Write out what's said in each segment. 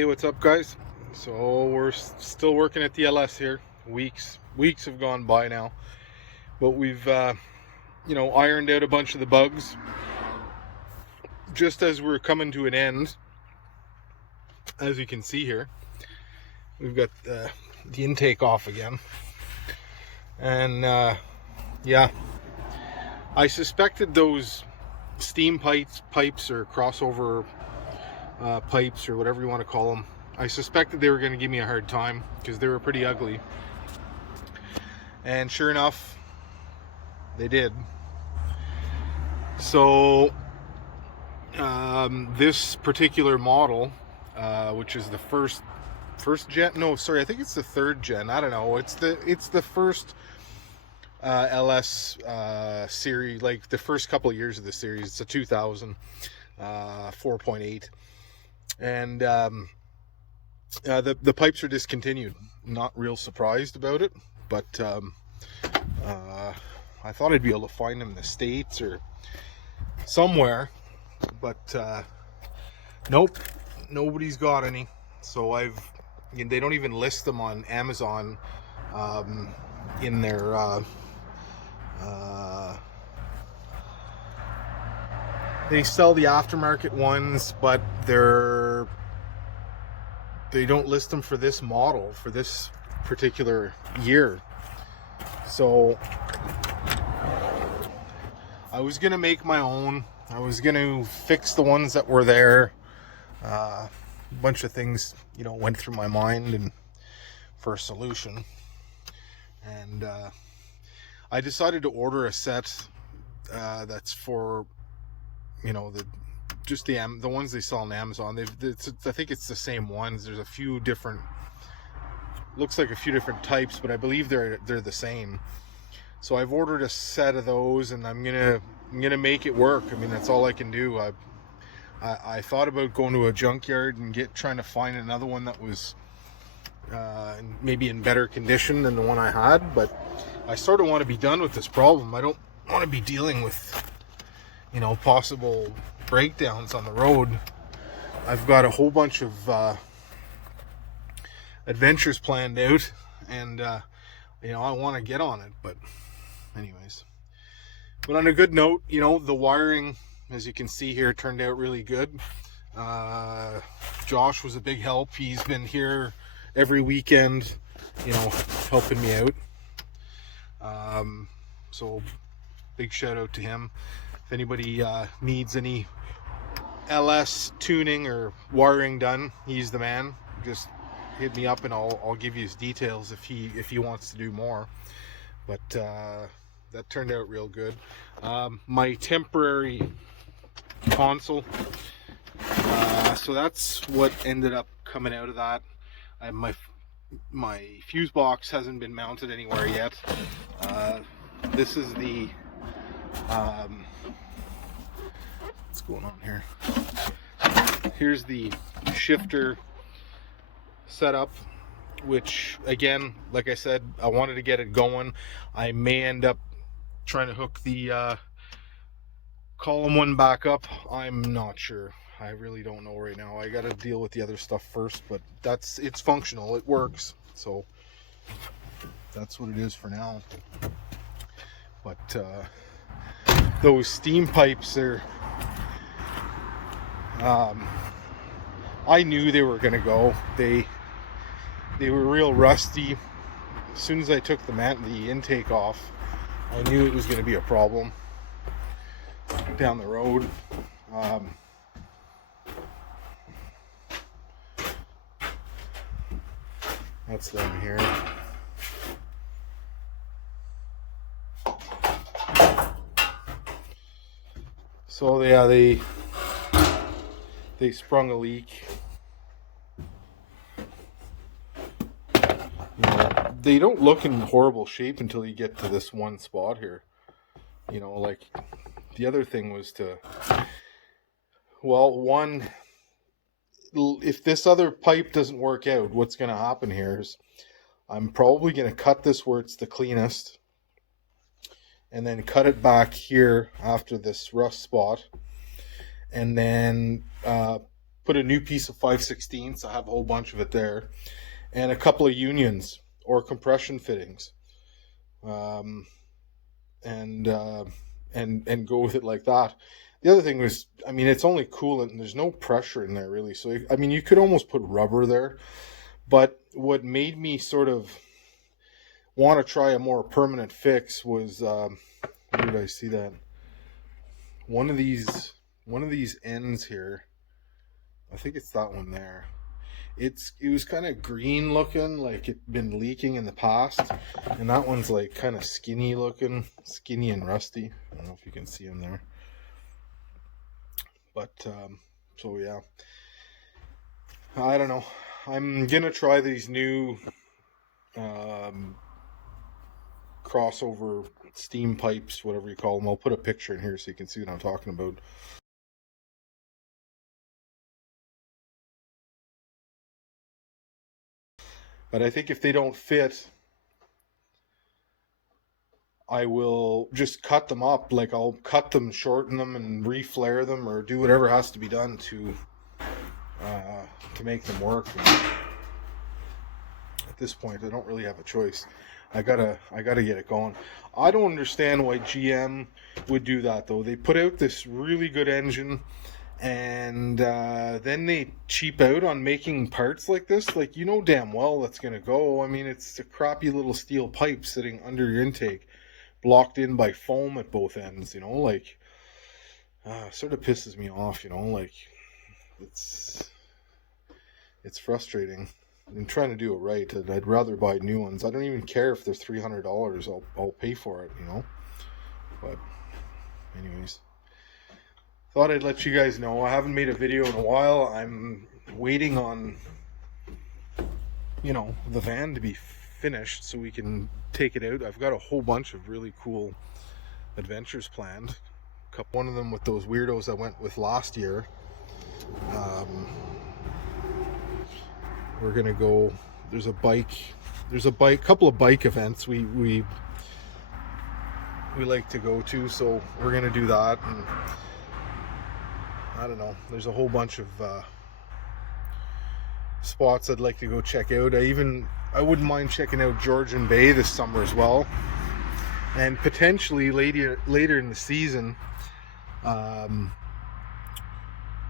Hey, what's up, guys? So we're still working at the LS here. Weeks have gone by now, but we've ironed out a bunch of the bugs. Just as we're coming to an end, as you can see here, we've got the intake off again, and yeah, I suspected those steam pipes or crossover pipes or whatever you want to call them. I suspected they were going to give me a hard time because they were pretty ugly. And sure enough, they did. So this particular model, which is the first gen, no, sorry, I think it's the third gen. I don't know. It's the first LS series, like the first couple of years of the series. It's a 2000 4.8, and the pipes are discontinued. Not real surprised about it, but I thought I'd be able to find them in the States or somewhere, but nope, nobody's got any. So they don't even list them on Amazon in their they sell the aftermarket ones, but they don't list them for this model, for this particular year. So I was gonna make my own. I was gonna fix the ones that were there. A bunch of things, went through my mind and for a solution. And I decided to order a set that's for, the ones they sell on Amazon. I think it's the same ones. There's a few different, looks like a few different types, but I believe they're the same. So I've ordered a set of those, and I'm gonna make it work. I mean, that's all I can do. I thought about going to a junkyard and trying to find another one that was maybe in better condition than the one I had, but I sort of want to be done with this problem. I don't want to be dealing with possible breakdowns on the road. I've got a whole bunch of adventures planned out, and I want to get on it. But anyways, but on a good note, the wiring, as you can see here, turned out really good. Josh was a big help. He's been here every weekend, helping me out. So big shout out to him. If anybody needs any LS tuning or wiring done, he's the man. Just hit me up and I'll give you his details if he wants to do more. But that turned out real good. My temporary console, so that's what ended up coming out of that. My fuse box hasn't been mounted anywhere yet. This is the what's going on here? Here's the shifter setup, which again, like I said, I wanted to get it going. I may end up trying to hook the column one back up. I'm not sure. I really don't know right now. I got to deal with the other stuff first, but it's functional. It works. So that's what it is for now. But those steam pipes are, I knew they were going to go. They were real rusty. As soon as I took the intake off, I knew it was going to be a problem down the road. That's them here. So yeah, they sprung a leak. They don't look in horrible shape until you get to this one spot here. Like the other thing was if this other pipe doesn't work out, what's going to happen here is I'm probably going to cut this where it's the cleanest, and then cut it back here after this rust spot, and then put a new piece of 5/16. I have a whole bunch of it there, and a couple of unions or compression fittings, um, and and go with it like that. The other thing was, I mean, it's only coolant and there's no pressure in there really. So I mean, you could almost put rubber there. But what made me sort of want to try a more permanent fix was, where did I see that? One of these ends here. I think it's that one there. It was kind of green looking, like it'd been leaking in the past, and that one's like kind of skinny looking, skinny and rusty. I don't know if you can see them there, but so yeah, I don't know. I'm gonna try these new crossover steam pipes, whatever you call them. I'll put a picture in here so you can see what I'm talking about. But I think if they don't fit, I will just cut them up. Like I'll cut them, shorten them, and reflare them, or do whatever has to be done to make them work. And at this point, I don't really have a choice. I gotta get it going. I don't understand why GM would do that though. They put out this really good engine, and then they cheap out on making parts like this. Like, you know damn well that's gonna go. I mean, it's a crappy little steel pipe sitting under your intake, blocked in by foam at both ends. You know, like sort of pisses me off. You know, like it's frustrating. I'm trying to do it right. I'd rather buy new ones. I don't even care if they're $300. I'll pay for it, you know. But anyways, thought I'd let you guys know. I haven't made a video in a while. I'm waiting on, you know, the van to be finished so we can take it out. I've got a whole bunch of really cool adventures planned. One of them with those weirdos I went with last year. We're gonna go. There's a couple of bike events we like to go to, so we're gonna do that. And I don't know, there's a whole bunch of spots I'd like to go check out. I wouldn't mind checking out Georgian Bay this summer as well, and potentially later in the season,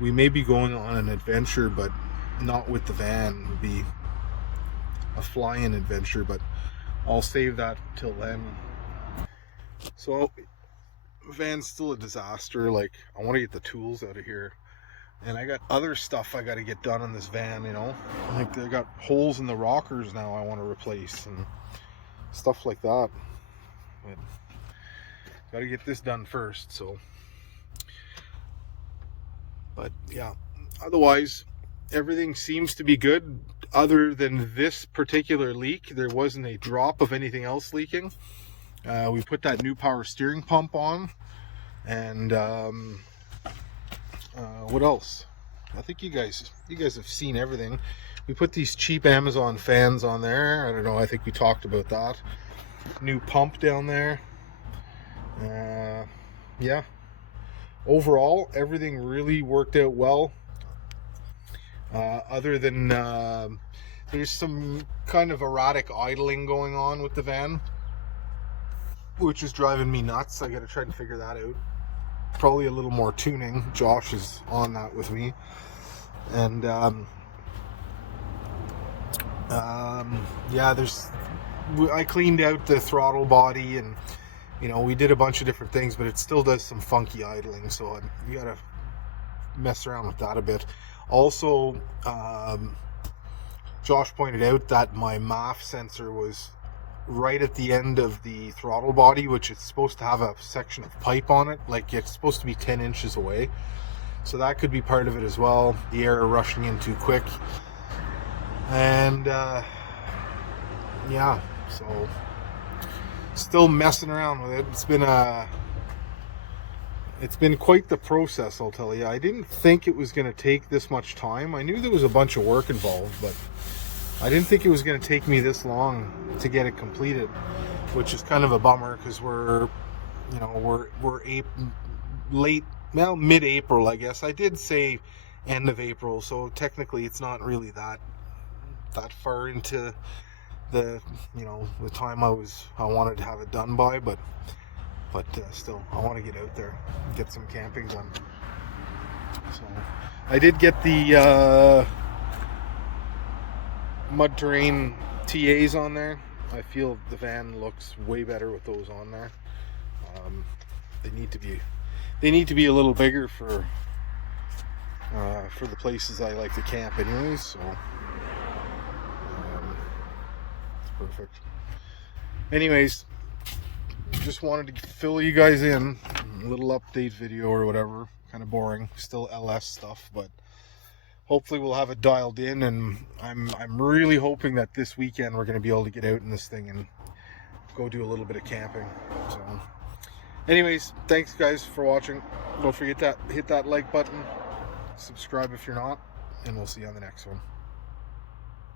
we may be going on an adventure, but not with the van. It would be a fly-in adventure, but I'll save that till then. So van's still a disaster. Like, I want to get the tools out of here, and I got other stuff I got to get done on this van, you know, like they got holes in the rockers now I want to replace and stuff like that, but got to get this done first. So, but yeah, otherwise everything seems to be good, other than this particular leak. There wasn't a drop of anything else leaking. We put that new power steering pump on, and what else? I think you guys have seen everything. We put these cheap Amazon fans on there. I don't know, I think we talked about that. New pump down there. Yeah, overall everything really worked out well. Other than there's some kind of erratic idling going on with the van, which is driving me nuts. I gotta try and figure that out. Probably a little more tuning. Josh is on that with me. And yeah, I cleaned out the throttle body, and you know, we did a bunch of different things, but it still does some funky idling, so you gotta mess around with that a bit. Also, Josh pointed out that my Moff sensor was right at the end of the throttle body, which is supposed to have a section of pipe on it. Like, it's supposed to be 10 inches away. So that could be part of it as well. The air rushing in too quick. And yeah, so still messing around with it. It's been quite the process, I'll tell you. I didn't think it was going to take this much time. I knew there was a bunch of work involved, but I didn't think it was going to take me this long to get it completed, which is kind of a bummer, because we're mid-April, I guess. I did say end of April, so technically it's not really that far into the the time I wanted to have it done by, but still I want to get out there and get some camping done. So I did get the mud terrain TAs on there. I feel the van looks way better with those on there. They need to be a little bigger for the places I like to camp anyways, so it's perfect. Anyways, just wanted to fill you guys in a little update video or whatever. Kind of boring, still LS stuff, but hopefully we'll have it dialed in, and I'm really hoping that this weekend we're going to be able to get out in this thing and go do a little bit of camping. So anyways, thanks guys for watching. Don't forget to hit that like button, subscribe if you're not, and we'll see you on the next one.